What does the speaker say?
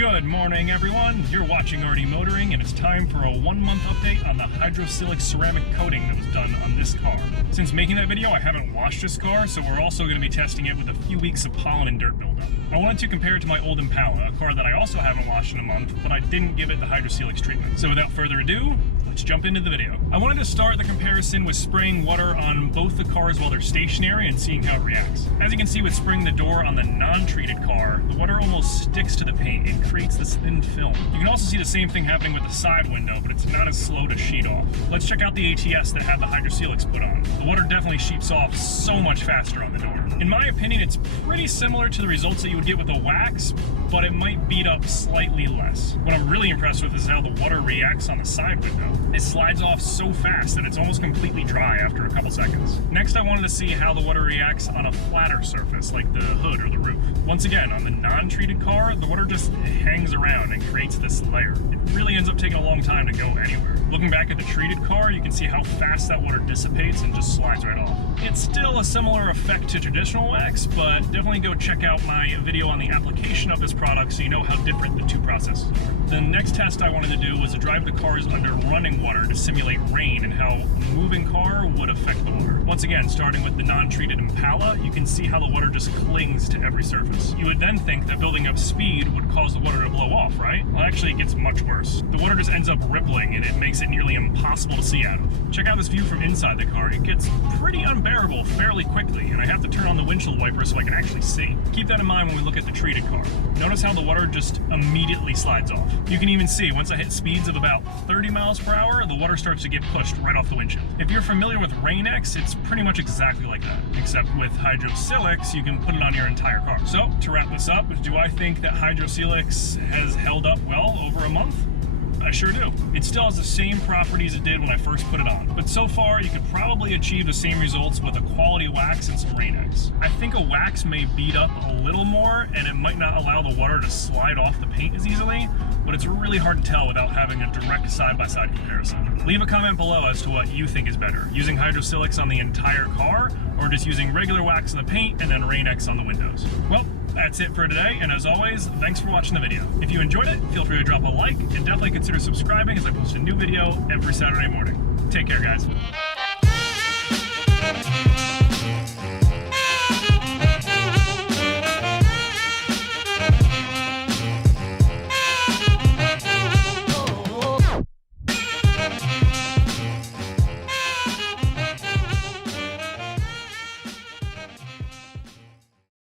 Good morning, everyone. You're watching RD Motoring, and it's time for a 1-month update on the HydroSilex ceramic coating that was done on this car. Since making that video, I haven't washed this car, so we're also going to be testing it with a few weeks of pollen and dirt buildup. I wanted to compare it to my old Impala, a car that I also haven't washed in a month, but I didn't give it the HydroSilex treatment. So without further ado, let's jump into the video. I wanted to start the comparison with spraying water on both the cars while they're stationary and seeing how it reacts. As you can see with spraying the door on the non-treated car, the water almost sticks to the paint and creates this thin film. You can also see the same thing happening with the side window, but it's not as slow to sheet off. Let's check out the ATS that had the HydroSilex put on. The water definitely sheets off so much faster on the door. In my opinion, it's pretty similar to the results that you would get with a wax, but it might beat up slightly less. What I'm really impressed with is how the water reacts on the side window. It slides off so fast that it's almost completely dry after a couple seconds. Next, I wanted to see how the water reacts on a flatter surface like the hood or the roof. Once again, on the non-treated car, the water just hangs around and creates this layer. It really ends up taking a long time to go anywhere. Looking back at the treated car, you can see how fast that water dissipates and just slides right off. It's still a similar effect to traditional wax, but definitely go check out my video on the application of this product so you know how different the two processes are. The next test I wanted to do was to drive the cars under running water to simulate rain and how a moving car would affect the water. Once again, starting with the non-treated Impala, you can see how the water just clings to every surface. You would then think that building up speed would cause the water to blow off, right? Well, actually it gets much worse. The water just ends up rippling and it makes it nearly impossible to see out of. Check out this view from inside the car. It gets pretty unbearable fairly quickly, and I have to turn on the windshield wiper so I can actually see. Keep that in mind when we look at the treated car. Notice how the water just immediately slides off. You can even see once I hit speeds of about 30 miles per hour, the water starts to get pushed right off the windshield. If you're familiar with Rain-X, it's pretty much exactly like that, except with HydroSilex, you can put it on your entire car. So, to wrap this up, do I think that HydroSilex has held up well over a month? I sure do. It still has the same properties it did when I first put it on. But so far, you could probably achieve the same results with a quality wax and some Rain-X. I think a wax may beat up a little more, and it might not allow the water to slide off the paint as easily, but it's really hard to tell without having a direct side-by-side comparison. Leave a comment below as to what you think is better, using HydroSilex on the entire car, or just using regular wax on the paint and then Rain-X on the windows. Well, that's it for today, and as always, thanks for watching the video. If you enjoyed it, feel free to drop a like, and definitely consider subscribing as I post a new video every Saturday morning. Take care, guys.